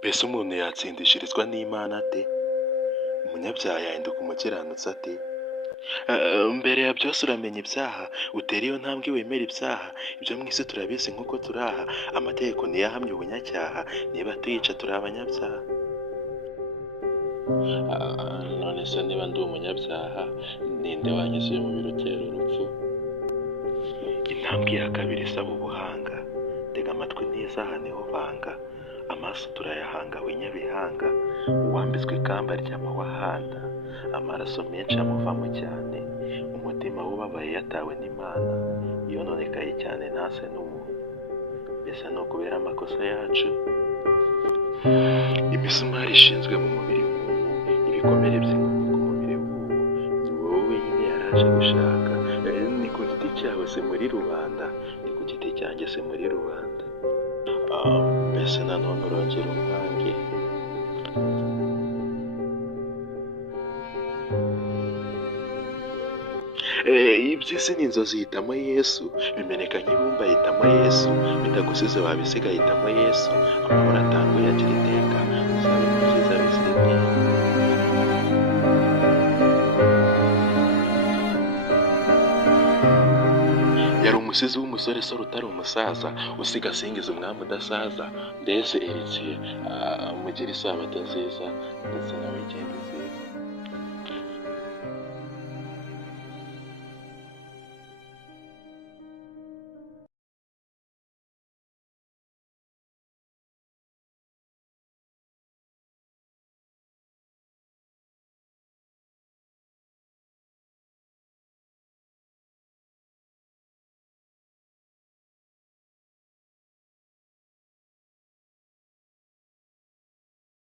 Mbese umuntu yatsindishirizwa n'Imana ate? Umunyabyaha yahinduka umukiranutsi ate? Mbere ya byose uramenya ibyaha, utera iyo ntambwe wemera ibyaha. Ibyo mu isi turabizi nk'uko turi aha, amategeko niyo ahamya ubunyacyaha, niba tuyica turi abanyabyaha. None se niba ndi umunyabyaha, ninde wanyuze mu birutera urupfu? Intambwe ya kabiri isaba ubuhanga. Tega amatwi n'izaha niho banga, amaso turayahanga w'inyabihanga. Uwambitswe ikamba ry'amawahanda, amaraso menshi amuvamo cyane. Umutima w'ubabaye yatawe n'Imana, yononekaye cyane ntase n'umuntu. Mbese ni ukubera amakosa yacu? Imisumari ishinzwe mu mubiri w'ubu, ibikomere by'inkovu ku mubiri w'ubu, ni wowe wenyine yaraje gushaka. Ni ku giti cyawe se muri rubanda, ni ku giti cyanjye se muri rubanda. Mbese nanone urongera umwange? Iby'isi ni inzozi hitamo Yesu, bimeneka nk'ibumba hitamo Yesu, bitagusize wabisiga hitamo Yesu. Amahoro atangwa yagira iteka, uzabe mu byiza bizira imyenda. Yari umusizi w'umusore sore utari umusaza, usiga asingiza umwami udasaza. Mbese Heritier, mugire isabato nziza ndetse na weekend nziza.